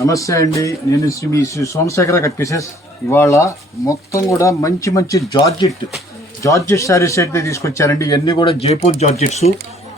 నమస్తే అండి. నేను శ్రీ- మీ శ్రీ సోమశేఖర కట్ పీసెస్ ఇవాళ మొత్తం కూడా మంచి మంచి జార్జెట్ జార్జెట్ శారీస్ అయితే తీసుకొచ్చారండి. ఇవన్నీ కూడా జైపూర్ జార్జెట్స్.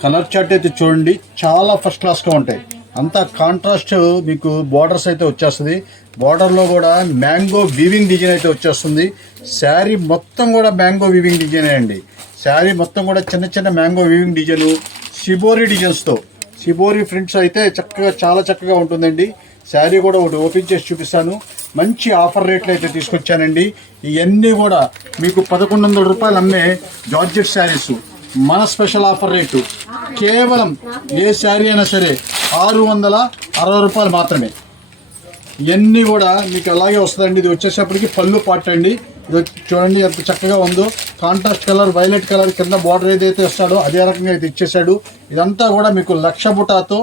కలర్ చార్ట్ అయితే చూడండి. చాలా ఫస్ట్ క్లాస్గా ఉంటాయి. అంతా కాంట్రాస్ట్ మీకు బార్డర్స్ అయితే వచ్చేస్తుంది. బార్డర్లో కూడా మ్యాంగో వీవింగ్ డిజైన్ అయితే వచ్చేస్తుంది. శారీ మొత్తం కూడా మ్యాంగో వీవింగ్ డిజైనే అండి. శారీ మొత్తం కూడా చిన్న చిన్న మ్యాంగో వీవింగ్ డిజైన్ షిబోరి డిజైన్స్తో షిబోరి ప్రింట్స్ అయితే చక్కగా చాలా చక్కగా ఉంటుందండి. శారీ కూడా ఒకటి ఓపెన్ చేసి చూపిస్తాను. మంచి ఆఫర్ రేట్లు అయితే తీసుకొచ్చానండి. ఇవన్నీ కూడా మీకు పదకొండు వందల రూపాయలు అమ్మే జార్జెట్ శారీస్. మన స్పెషల్ ఆఫర్ రేటు. కేవలం ఏ శారీ అయినా సరే ఆరు వందల అరవై రూపాయలు మాత్రమే. ఇవన్నీ కూడా మీకు అలాగే వస్తుందండి. ఇది వచ్చేసప్పటికి పళ్ళు పాట అండి. ఇది చూడండి ఎంత చక్కగా ఉందో. కాంట్రాస్ట్ కలర్ వైలెట్ కలర్ కింద బార్డర్ ఏదైతే ఇస్తాడో అదే రకంగా అయితే ఇచ్చేసాడు ఇదంతా కూడా మీకు లక్ష బుటాతో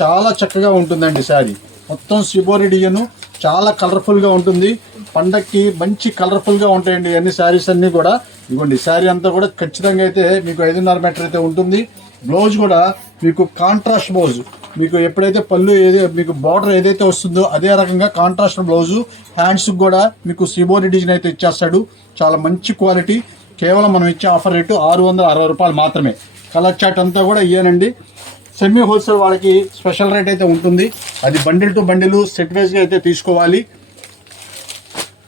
చాలా చక్కగా ఉంటుందండి శారీ. మొత్తం సిబోరి డిజైన్ చాలా కలర్ఫుల్గా ఉంటుంది. పండక్కి మంచి కలర్ఫుల్గా ఉంటాయండి అన్ని శారీస్ అన్నీ కూడా. ఇదిగోండి శారీ అంతా కూడా ఖచ్చితంగా అయితే మీకు ఐదున్నర మీటర్ అయితే ఉంటుంది. బ్లౌజ్ కూడా మీకు కాంట్రాస్ట్ బ్లౌజ్ మీకు ఎప్పుడైతే పళ్ళు ఏది మీకు బార్డర్ ఏదైతే వస్తుందో అదే రకంగా కాంట్రాస్ట్ బ్లౌజు హ్యాండ్స్కి కూడా మీకు సిబోరి డిజైన్ అయితే ఇచ్చేస్తాడు. చాలా మంచి క్వాలిటీ కేవలం మనం ఇచ్చే ఆఫర్ రేటు ఆరు వందల అరవై రూపాయలు మాత్రమే. కలర్ చాట్ అంతా కూడా ఇయ్యానండి. సెమీ హోల్సేల్ వాళ్ళకి స్పెషల్ రేట్ అయితే ఉంటుంది. అది బండిల్ టు బండిల్ సెట్ వైజ్గా అయితే తీసుకోవాలి.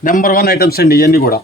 నెంబర్ వన్ ఐటమ్స్ అండి ఇవన్నీ కూడా.